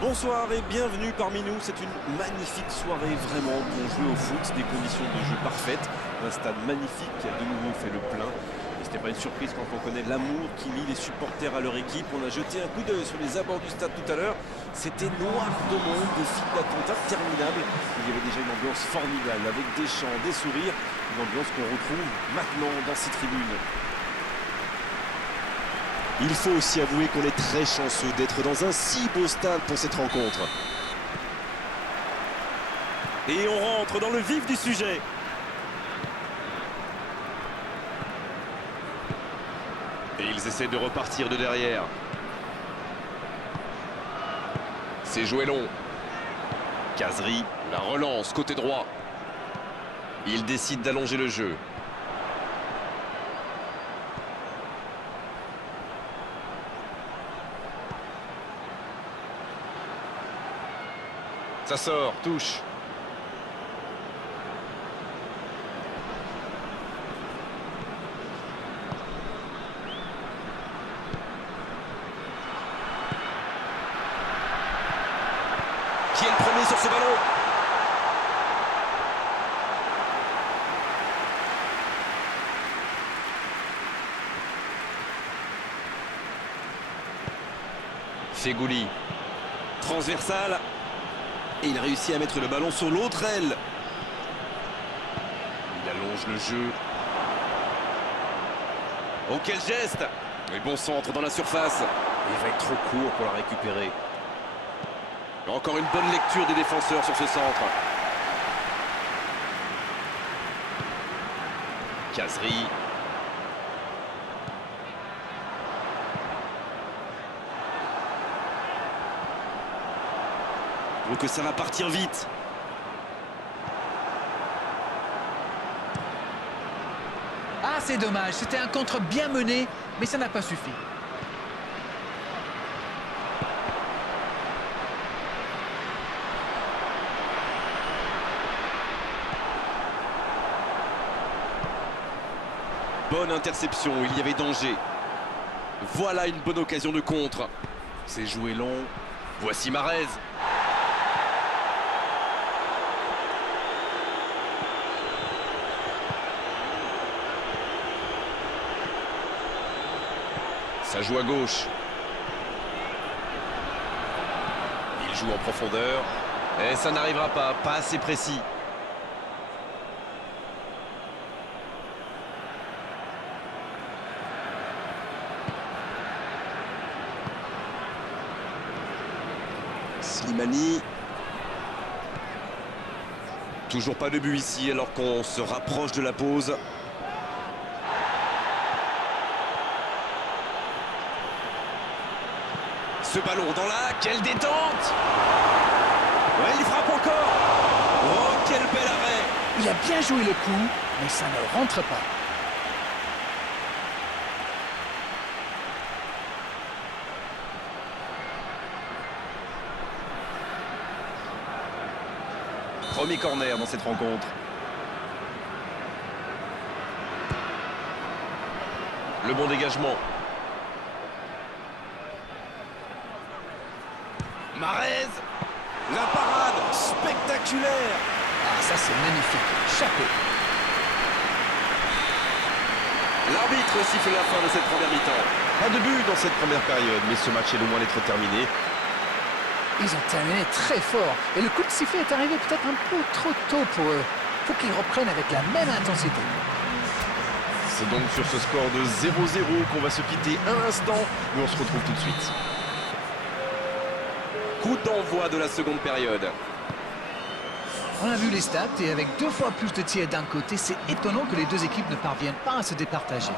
Bonsoir et bienvenue parmi nous. C'est une magnifique soirée vraiment pour jouer au foot, des conditions de jeu parfaites, un stade magnifique qui a de nouveau fait le plein. Et ce n'est pas une surprise quand on connaît l'amour qui lie les supporters à leur équipe. On a jeté un coup d'œil sur les abords du stade tout à l'heure. C'était noir de monde, des files d'attente interminables. Il y avait déjà une ambiance formidable avec des chants, des sourires, une ambiance qu'on retrouve maintenant dans ces tribunes. Il faut aussi avouer qu'on est très chanceux d'être dans un si beau stade pour cette rencontre. Et on rentre dans le vif du sujet. Et ils essaient de repartir de derrière. C'est joué long. Kazri, la relance côté droit. Il décide d'allonger le jeu. Ça sort, touche. Qui est le premier sur ce ballon? Fegouli. Transversal. Et il réussit à mettre le ballon sur l'autre aile. Il allonge le jeu. Oh, quel geste! Et bon centre dans la surface. Il va être trop court pour la récupérer. Encore une bonne lecture des défenseurs sur ce centre. Kazri. Donc ça va partir vite. Ah, c'est dommage, c'était un contre bien mené, mais ça n'a pas suffi. Bonne interception, il y avait danger. Voilà une bonne occasion de contre. C'est joué long. Voici Marez. Ça joue à gauche. Il joue en profondeur. Et ça n'arrivera pas assez précis. Slimani. Toujours pas de but ici alors qu'on se rapproche de la pause. Ce ballon dans la... Quelle détente! Ouais, il frappe encore. Oh, quel bel arrêt! Il a bien joué le coup, mais ça ne rentre pas. Premier corner dans cette rencontre. Le bon dégagement. Marez. La parade spectaculaire. Ah, ça c'est magnifique. Chapeau. L'arbitre siffle la fin de cette première mi-temps. Pas de but dans cette première période, mais ce match est loin d'être terminé. Ils ont terminé très fort. Et le coup de sifflet est arrivé peut-être un peu trop tôt pour eux. Faut qu'ils reprennent avec la même intensité. C'est donc sur ce score de 0-0 qu'on va se quitter un instant, mais on se retrouve tout de suite. Coup d'envoi de la seconde période. On a vu les stats et avec 2 fois plus de tirs d'un côté, c'est étonnant que les deux équipes ne parviennent pas à se départager.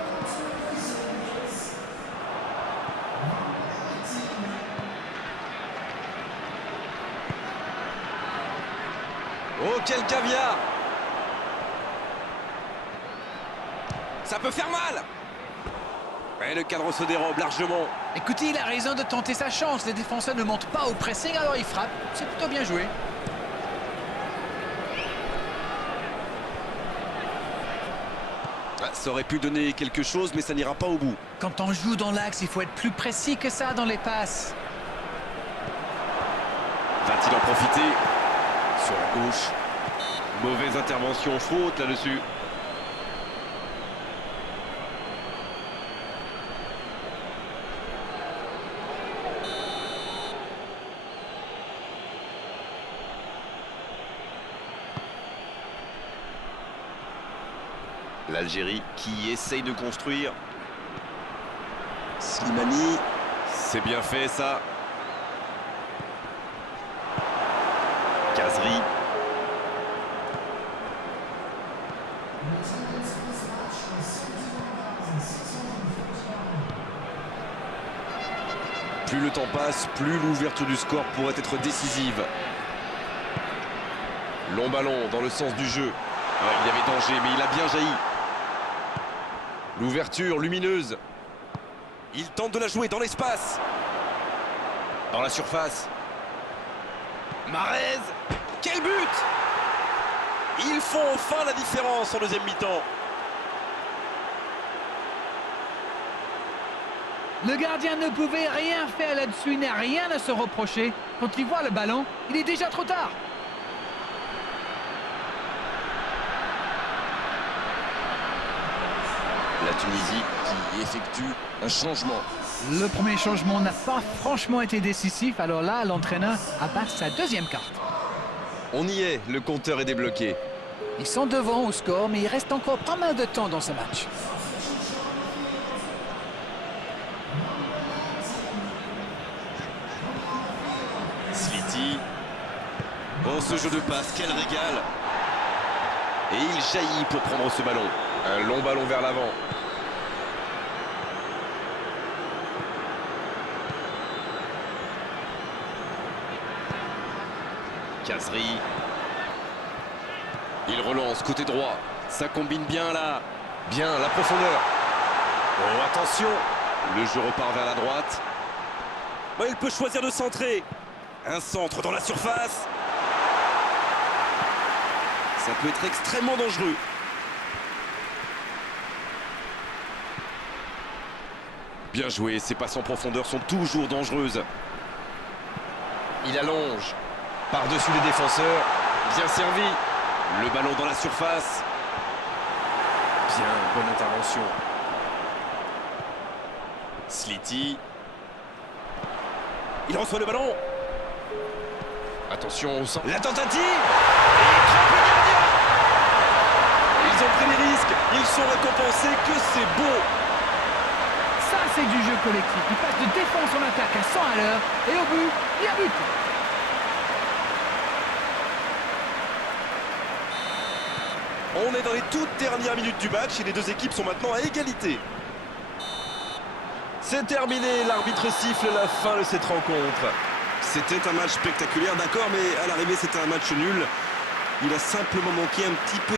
Oh, quel caviar! Ça peut faire mal! Et le cadre se dérobe largement. Écoutez, il a raison de tenter sa chance. Les défenseurs ne montent pas au pressing, alors il frappe. C'est plutôt bien joué. Ça aurait pu donner quelque chose, mais ça n'ira pas au bout. Quand on joue dans l'axe, il faut être plus précis que ça dans les passes. Va-t-il en profiter? Sur la gauche. Mauvaise intervention, faute là-dessus. L'Algérie qui essaye de construire. Slimani. C'est bien fait ça. Kazri. Plus le temps passe, plus l'ouverture du score pourrait être décisive. Long ballon dans le sens du jeu. Ouais, il y avait danger, mais il a bien jailli. L'ouverture lumineuse. Il tente de la jouer dans l'espace. Dans la surface. Mahrez. Quel but! Ils font enfin la différence en deuxième mi-temps. Le gardien ne pouvait rien faire là-dessus, il n'a rien à se reprocher. Quand il voit le ballon, il est déjà trop tard. La Tunisie qui effectue un changement. Le premier changement n'a pas franchement été décisif, alors là, l'entraîneur abat sa deuxième carte. On y est, le compteur est débloqué. Ils sont devant au score, mais il reste encore pas mal de temps dans ce match. Sliti. Oh, ce jeu de passe, quel régal! Et il jaillit pour prendre ce ballon. Un long ballon vers l'avant. Kazri. Il relance côté droit. Ça combine bien là. Bien, la profondeur. Oh, attention. Le jeu repart vers la droite. Oh, il peut choisir de centrer. Un centre dans la surface. Ça peut être extrêmement dangereux. Bien joué, ces passes en profondeur sont toujours dangereuses. Il allonge. Par-dessus les défenseurs. Bien servi. Le ballon dans la surface. Bien, bonne intervention. Sliti. Il reçoit le ballon. Attention au centre. La tentative. Et il trompe le gardien. Ils ont pris les risques. Ils sont récompensés. Que c'est beau. Ça, c'est du jeu collectif. Il passe de défense en attaque à 100 à l'heure. Et au but, il y a but. On est dans les toutes dernières minutes du match et les deux équipes sont maintenant à égalité. C'est terminé, l'arbitre siffle la fin de cette rencontre. C'était un match spectaculaire, d'accord, mais à l'arrivée c'était un match nul. Il a simplement manqué un petit peu